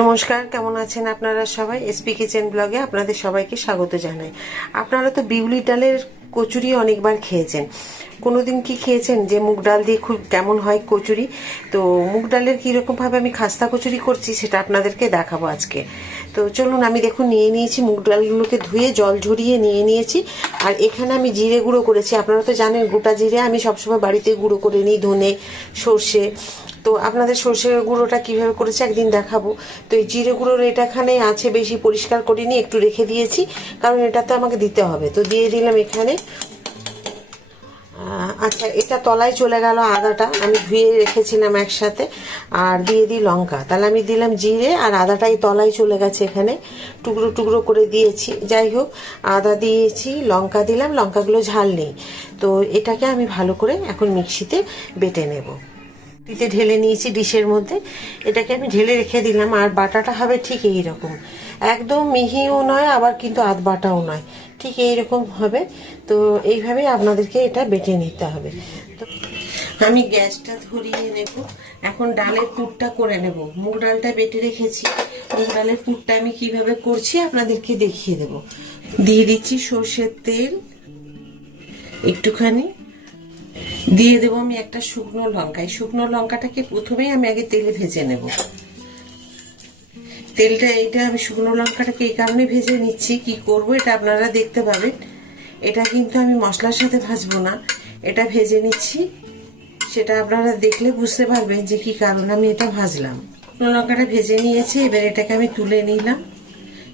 নমস্কার, কেমন আছেন আপনারা সবাই? এসপি কিচেন ব্লগে আপনাদের সবাইকে স্বাগত জানাই। আপনারা তো বিউলি ডালের কচুরি অনেকবার খেয়েছেন। কোনোদিন কি খেয়েছেন? যে মুগ ডাল দিয়ে খুব কেমন হয় কচুরি? তো মুগ ডালের কীরকমভাবে আমি খাস্তা কচুরি করছি সেটা আপনাদেরকে দেখাবো আজকে। তো চলুন, আমি দেখুন, নিয়ে নিয়েছি মুগ ডালগুলোকে ধুয়ে জল ঝরিয়ে নিয়ে নিয়েছি। আর এখানে আমি জিরে গুঁড়ো করেছি। আপনারা তো জানেন, গোটা জিরে আমি সবসময় বাড়িতে গুঁড়ো করে নিই, ধনে, সর্ষে। তো আপনাদের সর্ষের গুঁড়োটা কীভাবে করেছে একদিন দেখাবো। তো এই জিরে গুঁড়োর এটা এখানে আছে, বেশি পরিষ্কার করিনি, একটু রেখে দিয়েছি। কারণ এটা তো আমাকে দিতে হবে। তো দিয়ে দিলাম এখানে আচ্ছা এটা তলায় চলে গেল আদাটা। আমি ধুয়ে রেখেছিলাম একসাথে। আর দিয়ে দিই লঙ্কা। তাহলে আমি দিলাম জিরে আর আদাটাই তলায় চলে গেছে এখানে। টুকরো টুকরো করে দিয়েছি। যাই হোক, আদা দিয়েছি, লঙ্কা দিলাম। লঙ্কাগুলো ঝাল নেই। তো এটাকে আমি ভালো করে এখন মিক্সিতে বেটে নেব। টিতে ঢেলে নিয়েছি ডিশের মধ্যে। এটাকে আমি ঢেলে রেখে দিলাম। আর বাটাটা হবে ঠিক এই রকম একদম মিহিও নয়, আবার কিন্তু আধ বাটাও নয়। ঠিক এই রকম হবে। তো এইভাবে আপনাদেরকে এটা বেটে নিতে হবে। তো আমি গ্যাসটা ধরিয়ে নেব। এখন ডালের পুরটা করে নেব। মুগ ডালটা বেটে রেখেছি। মুগ ডালের পুরটা আমি কীভাবে করছি আপনাদেরকে দেখিয়ে দেব। দিয়ে দিচ্ছি সর্ষের তেল। একটুখানি। দিয়ে দেবো আমি একটা শুকনো লঙ্কা। এই শুকনো লঙ্কাটাকে প্রথমেই আমি আগে তেলে ভেজে নেব। তেলটা এইটা আমি শুকনো লঙ্কাটাকে এই কারণে ভেজে নিচ্ছি। কি করব, এটা আপনারা দেখতে পাবেন। এটা কিন্তু আমি মশলার সাথে ভাজবো না। এটা ভেজে নিচ্ছি। সেটা আপনারা দেখলে বুঝতে পারবেন যে কি কারণে আমি এটা ভাজলাম। শুকনো লঙ্কাটা ভেজে নিয়েছি, এবার এটাকে আমি তুলে নিলাম।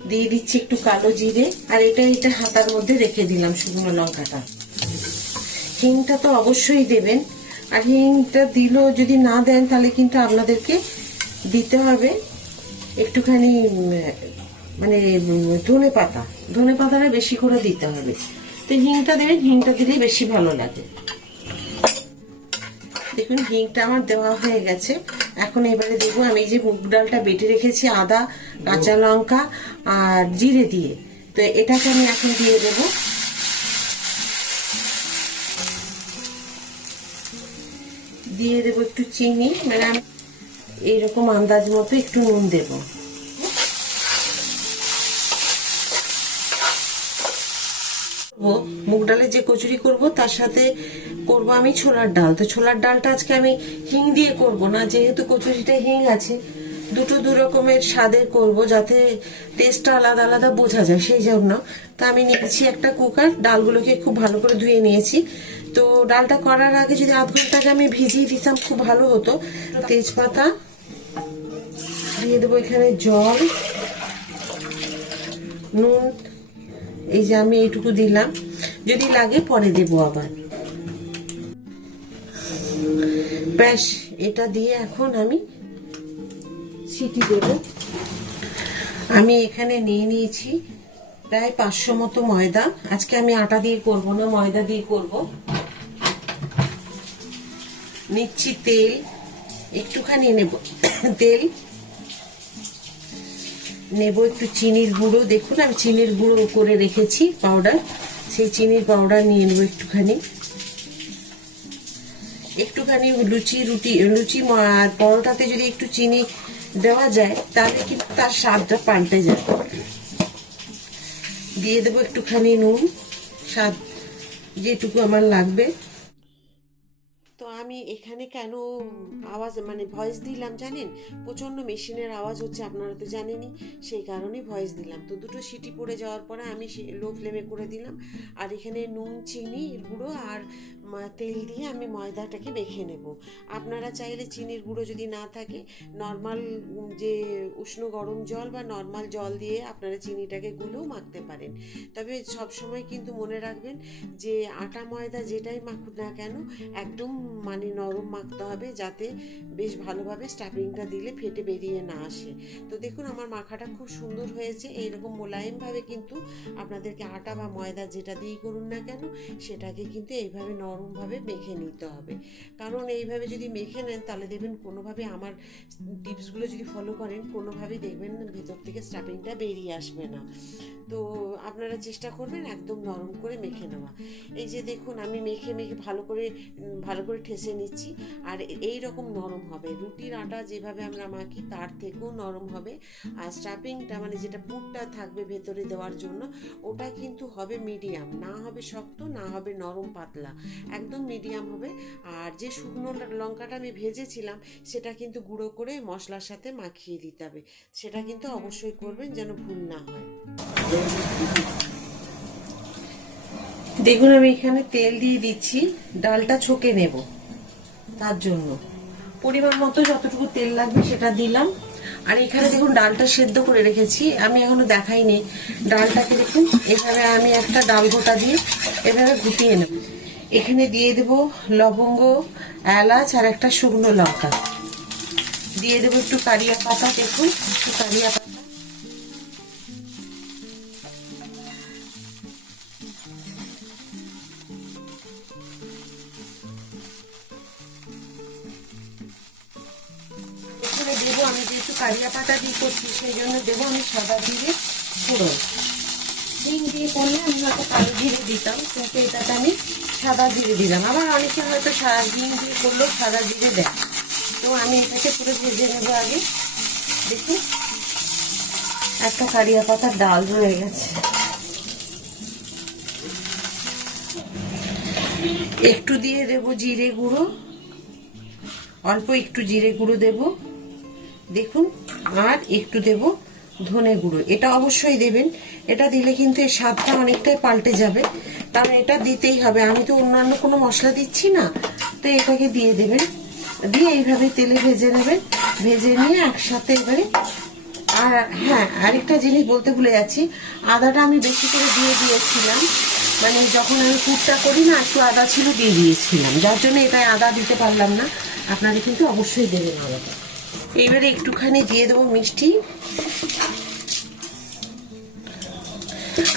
দিয়ে দিচ্ছি একটু কালো জিরে, আর এটা এটা হাতার মধ্যে রেখে দিলাম শুকনো লঙ্কাটা। হিংটা তো অবশ্যই দেবেন। আর হিংটা দিলেও যদি না দেন, তাহলে কিন্তু আপনাদেরকে দিতে হবে। একটুখানি মানে ধনে পাতা। ধনে পাতাটা বেশি করে দিতে হবে। তো হিংটা দেবেন হিংটা দিলেই বেশি ভালো লাগে। দেখুন, হিংটা আমার দেওয়া হয়ে গেছে। এখন এবারে দেখব আমি এই যে মুগ ডালটা বেটে রেখেছি, আদা, কাঁচা লঙ্কা আর জিরে দিয়ে। তো এটাকে আমি এখন দিয়ে দেবো। দিয়ে দেবো একটু চিনি। মানে এইরকম আন্দাজ মতো একটু নুন দেব। মুগ ডালের যে কচুরি করব, তার সাথে করব আমি ছোলার ডাল। তো ছোলার ডালটা আজকে আমি হিং দিয়ে করব না, যেহেতু কচুরিটা হিং আছে, দুটো দু রকমের স্বাদের করব যাতে টেস্টটা আলাদা আলাদা বোঝা যায়, সেই জন্য। তা আমি নিয়েছি একটা কুকার, ডালগুলোকে খুব ভালো করে ধুয়ে নিয়েছি। তো ডালটা করার আগে যদি আধ ঘণ্টা আগে আমি ভিজিয়ে দিতাম, খুব ভালো হতো। তেজপাতা দিয়ে দেবো এখানে জল, নুন, এই যে আমি এইটুকু দিলাম। যদি লাগে পরে দেবো আবার। ব্যাস, এটা দিয়ে এখন আমি সিটি দেব। আমি এখানে নিয়ে নিয়েছি প্রায় পাঁচশো মতো ময়দা। আজকে আমি আটা দিয়ে করব না, ময়দা দিয়ে করব। নিচ্ছি তেল, একটুখানি নেব। তেল নেব একটু চিনির গুঁড়ো। দেখুন, আমি চিনির গুঁড়ো করে রেখেছি পাউডার সেই চিনির পাউডার নিয়ে নেব একটুখানি। একটুখানি লুচি, রুটি, লুচি আর পরোটাতে যদি একটু চিনি দেওয়া যায়, তাহলে কিন্তু তার স্বাদটা পাল্টে যায়। দিয়ে দেবো একটুখানি নুন। স্বাদ যেটুকু আমার লাগবে। আমি এখানে কেন আওয়াজ মানে ভয়েস দিলাম জানেন? প্রচণ্ড মেশিনের আওয়াজ হচ্ছে আপনারা তো জানেনই। সেই কারণে ভয়েস দিলাম। তো দুটো সিটি পড়ে যাওয়ার পরে আমি লো ফ্লেমে করে দিলাম। আর এখানে নুন চিনি গুঁড়ো আর তেল দিয়ে আমি ময়দাটাকে মেখে নেব। আপনারা চাইলে চিনির গুঁড়ো যদি না থাকে নর্মাল যে উষ্ণ গরম জল বা নর্মাল জল দিয়ে আপনারা চিনিটাকে গুলেও মাখতে পারেন। তবে সব সময় কিন্তু মনে রাখবেন যে আটা ময়দা যেটাই মাখুন না কেন একদম মানে নরম মাখতে হবে যাতে বেশ ভালোভাবে স্টাফিংটা দিলে ফেটে বেরিয়ে না আসে। তো দেখুন, আমার মাখাটা খুব সুন্দর হয়েছে। এইরকম মোলায়েমভাবে কিন্তু আপনাদেরকে আটা বা ময়দা যেটা দিয়েই করুন না কেন, সেটাকে কিন্তু এইভাবে নরমভাবে মেখে নিতে হবে। কারণ এইভাবে যদি মেখে নেন, তাহলে দেখবেন কোনোভাবে আমার টিপসগুলো যদি ফলো করেন, কোনোভাবেই দেখবেন ভেতর থেকে স্টাফিংটা বেরিয়ে আসবে না। তো আপনারা চেষ্টা করবেন একদম নরম করে মেখে নেওয়া। এই যে দেখুন, আমি মেখে মেখে ভালো করে ভালো করে ঠেসে নিচ্ছি। আর এই রকম নরম হবে। রুটির আটা যেভাবে আমরা মাখি, তার থেকেও নরম হবে। আর স্টাফিংটা মানে যেটা পুরটা থাকবে ভেতরে দেওয়ার জন্য, ওটা কিন্তু হবে মিডিয়াম। না হবে শক্ত, না হবে নরম পাতলা। একদম মিডিয়াম হবে। আর যে শুকনো লঙ্কাটা আমি ভেজেছিলাম, সেটা কিন্তু গুঁড়ো করে মশলার সাথে মাখিয়ে দিতে হবে। সেটা কিন্তু অবশ্যই করবেন যেন ভুল না হয়। দেখুন, আমি এখানে তেল দিয়ে দিচ্ছি। ডালটা ছকে নেব। তার জন্য। পরিমাণ মতো যতটুকু তেল লাগবে সেটা দিলাম। আর এখানে দেখুন ডালটা সেদ্ধ করে রেখেছি। আমি এখনও দেখাইনি। ডালটাকে দেখুন, এভাবে আমি একটা ডাল গোটা দিয়ে এভাবে গুটিয়ে নেব। এখানে দিয়ে দেব লবঙ্গ, এলাচ আর একটা শুকনো লঙ্কা। দিয়ে দেবো একটু কারিয়া পাতা, দেখুন, একটু কারিয়া জিরে দিলাম। আবার অনেকে হয়তো সাদা হিং দিয়ে করলেও সাদা জিরে দেয়। তো আমি এটাকে পুরো ভেজে নেব আগে। দেখুন, একটা কারিয়া পাতার ডাল হয়ে গেছে। একটু দিয়ে দেবো জিরে গুঁড়ো। অল্প একটু জিরে গুঁড়ো দেব। দেখুন, আর একটু দেব ধনে গুঁড়ো। এটা অবশ্যই দেবেন। এটা দিলে কিন্তু এর স্বাদটা অনেকটাই পাল্টে যাবে। কারণ এটা দিতেই হবে। আমি তো অন্যান্য কোনো মশলা দিচ্ছি না। তো এটাকে দিয়ে দেবেন। দিয়ে এইভাবে তেলে ভেজে নেবেন। ভেজে নিয়ে একসাথে এবারে আর হ্যাঁ আরেকটা জিনিস বলতে ভুলে যাচ্ছি। আদাটা আমি বেশি করে দিয়ে দিয়েছিলাম। মানে যখন আমি কুটটা করি না, একটু আদা ছিল দিয়ে দিয়েছিলাম। যার জন্য এটা আদা দিতে পারলাম না। আপনারা কিন্তু অবশ্যই দেবেন আদাটা। এইবারে একটুখানি দিয়ে দেবো মিষ্টি।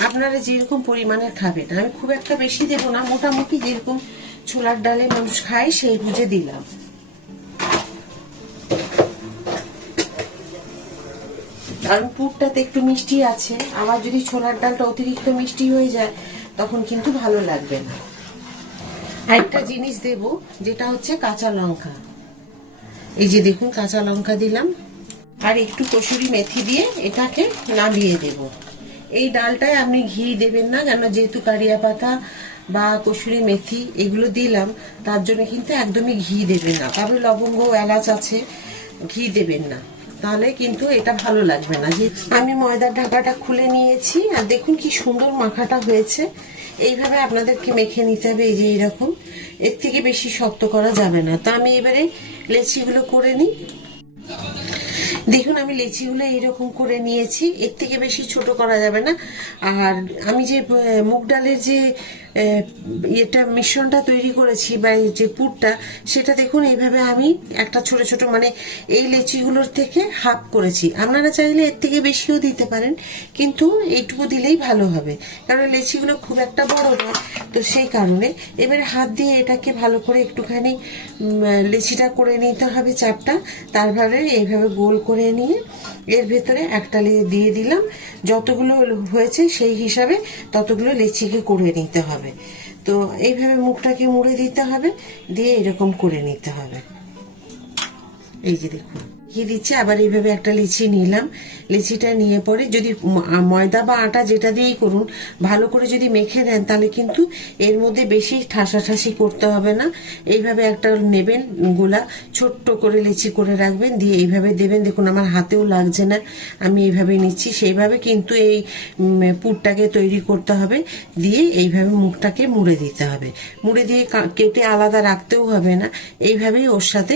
আপনারা যেরকম পরিমাণের খাবেন, আমি খুব একটা বেশি দেবো না, মোটামুটি যেরকম ছোলার ডালে মানুষ খায়, সেই বুঝে দিলাম। কারণ পুরটাতে একটু মিষ্টি আছে, আবার যদি ছোলার ডালটা অতিরিক্ত মিষ্টি হয়ে যায়, তখন কিন্তু ভালো লাগবে না। আরেকটা জিনিস দেব, যেটা হচ্ছে কাঁচা লঙ্কা। এই যে দেখুন, কাঁচা লঙ্কা দিলাম। আর একটু কসুরি মেথি দিয়ে এটাকে নামিয়ে দেব। এই ডালটায় আপনি ঘি দেবেন না, কেন যেহেতু কারিয়া পাতা বা কসুরি মেথি এগুলো দিলাম, তার জন্য কিন্তু একদমই ঘি দেবেন না। তবে লবঙ্গ এলাচ আছে, ঘি দেবেন না। তাহলে কিন্তু এটা ভালো লাগবে না। আমি ময়দার ঢাকাটা খুলে নিয়েছি, আর দেখুন কি সুন্দর মাখাটা হয়েছে। এইভাবে আপনাদেরকে মেখে নিতে হবে এই যে এরকম। এর থেকে বেশি শক্ত করা যাবে না। তো আমি এবারে লেচিগুলো করে নিই। দেখুন, আমি লেচিগুলো এরকম করে নিয়েছি। এর থেকে বেশি ছোট করা যাবে না। আর আমি যে মুগ ডালের যে এটা মিশ্রণটা তৈরি করেছি বা যে পুরটা, সেটা দেখুন, এইভাবে আমি একটা ছোট ছোট মানে এই লেচিগুলোর থেকে হাফ করেছি। আপনারা চাইলে এর থেকে বেশিও দিতে পারেন, কিন্তু এইটুকু দিলেই ভালো হবে। কারণ লেচিগুলো খুব একটা বড় নয়, তো সেই কারণে এবারে হাত দিয়ে এটাকে ভালো করে একটুখানি লেচিটা করে নিতে হবে চারটা তারপরে এইভাবে গোল করে নিয়ে এর ভেতরে একটা দিয়ে দিলাম। যতগুলো হয়েছে সেই হিসাবে ততগুলো লেচিকে করে নিতে হবে। তো এইভাবে মুখটাকে মুড়ে দিতে হবে দিয়ে এরকম করে নিতে হবে। এই যে দেখুন। কি দিচ্ছে, আবার এইভাবে একটা লিচি নিলাম। লিচিটা নিয়ে পরে যদি ময়দা বা আটা যেটা দিয়েই করুন, ভালো করে যদি মেখে নেন তাহলে কিন্তু এর মধ্যে বেশি ঠাসাঠাসি করতে হবে না। এইভাবে একটা নেবেন গোলা, ছোট্ট করে লিচি করে রাখবেন, দিয়ে এইভাবে দেবেন। দেখুন, আমার হাতেও লাগছে না, আমি এইভাবে নিচ্ছি। সেইভাবে কিন্তু এই পুরটাকে তৈরি করতে হবে, দিয়ে এইভাবে মুখটাকে মুড়ে দিতে হবে। মুড়ে দিয়ে কেটে আলাদা রাখতেও হবে না। এইভাবেই ওর সাথে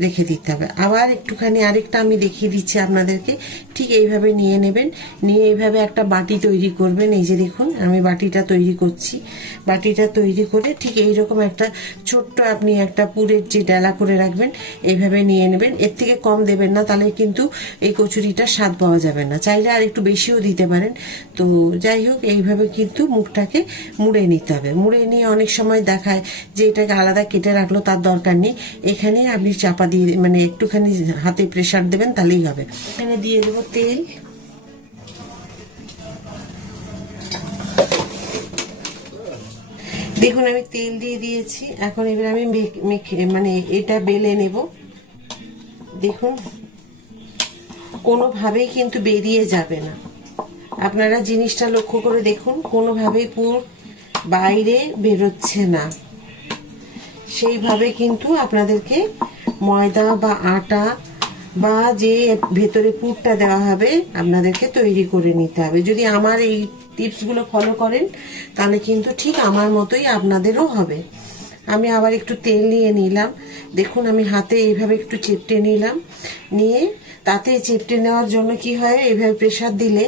রেখে দিতে হবে। আবার একটুখানি আরেকটা আমি দেখিয়ে দিচ্ছি আপনাদেরকে। ঠিক এইভাবে নিয়ে নেবেন। নিয়ে এইভাবে একটা বাটি তৈরি করবেন। এই যে দেখুন, আমি বাটিটা তৈরি করছি। বাটিটা তৈরি করে ঠিক এই রকম একটা ছোট্ট আপনি একটা পুরের যে ডালা করে রাখবেন, এইভাবে নিয়ে নেবেন। এর থেকে কম দেবেন না, তাহলে কিন্তু এই কচুরিটার স্বাদ পাওয়া যাবে না। চাইলে আর একটু বেশিও দিতে পারেন। তো যাই হোক, এইভাবে কিন্তু মুখটাকে মুড়ে নিতে হবে। মুড়ে নিয়ে অনেক সময় দেখায় যে এটাকে আলাদা কেটে রাখল, তার দরকার নেই। এখানে আপনি চাপা দিয়ে মানে একটুখানি হাতে প্রেশার দেবেন তাহলেই হবে। এখানে দিয়ে দেবো তেল। দেখুন আমি তেল দিয়ে দিয়েছি। এখন এবার আমি মেখে মানে এটা বেলে নেব। দেখুন কোনোভাবেই কিন্তু বেরিয়ে যাবে না। আপনারা জিনিসটা লক্ষ্য করে দেখুন কোনোভাবেই পুর বাইরে বেরোচ্ছে না। সেইভাবে কিন্তু আপনাদেরকে ময়দা বা আটা বা যে ভেতরে পুরটা দেওয়া হবে, আপনাদেরকে তৈরি করে নিতে হবে। যদি আমার এই টিপসগুলো ফলো করেন, তাহলে কিন্তু ঠিক আমার মতোই আপনাদেরও হবে। আমি আবার একটু তেল নিয়ে নিলাম। দেখুন, আমি হাতে এইভাবে একটু চেপটে নিলাম। নিয়ে তাতে চেপটে নেওয়ার জন্য কি হয় এইভাবে প্রেসার দিলে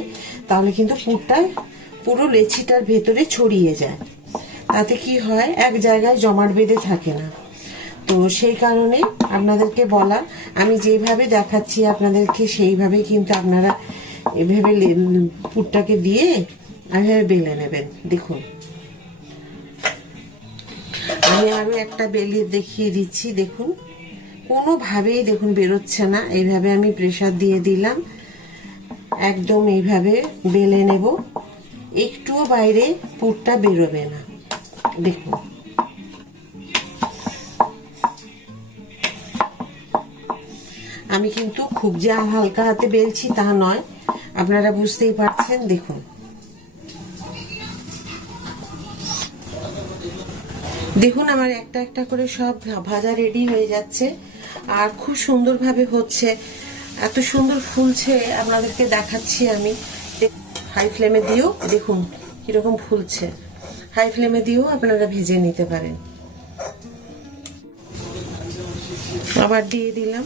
তাহলে কিন্তু পুরটা, পুরো লেচিটার ভেতরে ছড়িয়ে যায়। তাতে কি হয়, এক জায়গায় জমাট বেঁধে থাকে না। তো সেই কারণে আপনাদেরকে বলা, আমি যেভাবে দেখাচ্ছি আপনাদেরকে সেইভাবে কিন্তু আপনারা এভাবে পুরটাকে দিয়ে এভাবে বেলে নেবেন। দেখুন। আমি আরও একটা বেলে দেখিয়ে দিচ্ছি, দেখুন। কোনোভাবেই দেখুন বেরোচ্ছে না। এইভাবে আমি প্রেশার দিয়ে দিলাম। একদম এইভাবে বেলে নেব। একটুও বাইরে পুরটা বেরোবে না। দেখুন। আমি কিন্তু খুব যে হালকা হাতে বেলছি তা নয়। আপনারা বুঝতেই পারছেন, দেখুন। দেখুন আমার একটা একটা করে সব ভাজা রেডি হয়ে যাচ্ছে। আর খুব সুন্দরভাবে হচ্ছে। এত সুন্দর ফুলছে, আপনাদেরকে দেখাচ্ছি আমি। হাই ফ্লেমে দিয়েও, দেখুন কীরকম ফুলছে। হাই ফ্লেমে দিয়েও আপনারা ভেজে নিতে পারেন। আবার দিয়ে দিলাম।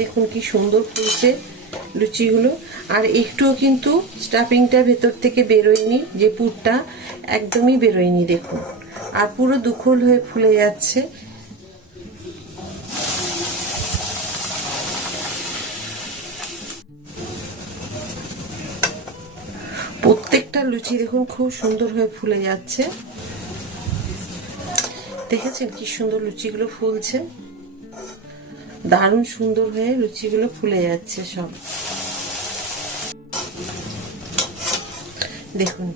দেখুন কি সুন্দর ফুলছে লুচিগুলো। আর একটুও কিন্তু স্টাফিংটা ভেতর থেকে বেরোয়নি, যে পুরটা একদমই বেরোয়নি, দেখুন। আর পুরো দুখল হয়ে ফুলে যাচ্ছে। প্রত্যেকটা লুচি দেখুন খুব সুন্দর হয়ে ফুলে যাচ্ছে। দেখেছেন কি সুন্দর লুচিগুলো ফুলছে। দারুণ সুন্দর হয়ে লুচিগুলো ফুলে যাচ্ছে সব। দেখুন।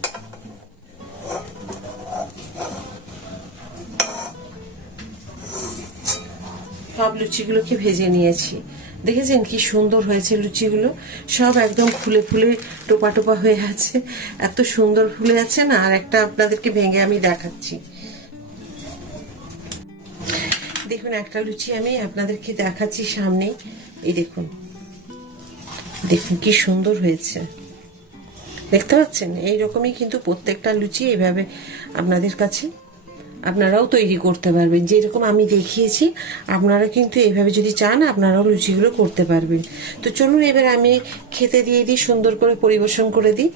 সব লুচিগুলোকে ভেজে নিয়েছি। দেখেছেন কি সুন্দর হয়েছে লুচিগুলো? সব একদম ফুলে ফুলে টোপা টোপা হয়ে আছে। এত সুন্দর ফুলে আছে না? আর একটা আপনাদেরকে ভেঙে আমি দেখাচ্ছি। দেখুন, একটা লুচি আমি আপনাদেরকে দেখাচ্ছি সামনে। এই দেখুন। দেখুন, কি সুন্দর হয়েছে। দেখতে পাচ্ছেন? এইরকমই কিন্তু প্রত্যেকটা লুচি এইভাবে আপনাদের কাছে আপনারাও তৈরি করতে পারবেন। যেরকম আমি দেখিয়েছি, আপনারা কিন্তু এইভাবে যদি চান, আপনারাও লুচিগুলো করতে পারবেন। তো চলুন, এবার আমি খেতে দিয়ে দিই, সুন্দর করে পরিবেশন করে দিই।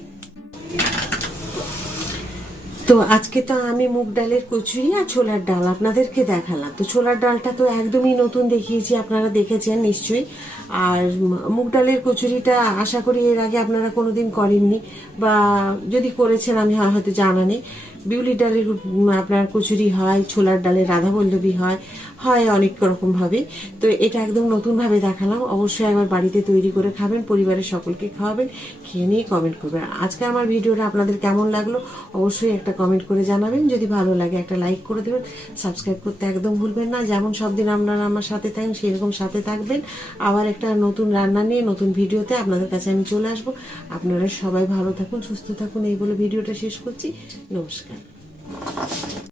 তো আজকে তো আমি মুগ ডালের কচুরি আর ছোলার ডাল আপনাদেরকে দেখালাম। তো ছোলার ডালটা তো একদমই নতুন দেখিয়েছি, আপনারা দেখেছেন নিশ্চয়ই। আর মুগ ডালের কচুরিটা আশা করি এর আগে আপনারা কোনোদিন করেননি বা যদি করেছেন আমি হয়তো জানা নেই। বিউলি ডালের আপনার কচুরি হয়, ছোলার ডালের রাধাবল্লভী হয় হয় অনেক রকম ভাবে। তো এটা একদম নতুন ভাবে দেখালাম। অবশ্যই আমার বাড়িতে তৈরি করে খাবেন, পরিবারের সকলকে খাওয়াবেন, খেয়ে নিয়ে কমেন্ট করবেন। আজকে আমার ভিডিওটা আপনাদের কেমন লাগল অবশ্যই একটা কমেন্ট করে জানাবেন। যদি ভালো লাগে একটা লাইক করে দেবেন। সাবস্ক্রাইব করতে একদম ভুলবেন না। যেমন সব দিন আপনারা আমার সাথে থাকেন, সেরকম সাথে থাকবেন। আবার একটা নতুন রান্না নিয়ে, নতুন ভিডিওতে আপনাদের কাছে আমি চলে আসব। আপনারা সবাই ভালো থাকুন, সুস্থ থাকুন। এই বলে ভিডিওটা শেষ করছি। নমস্কার।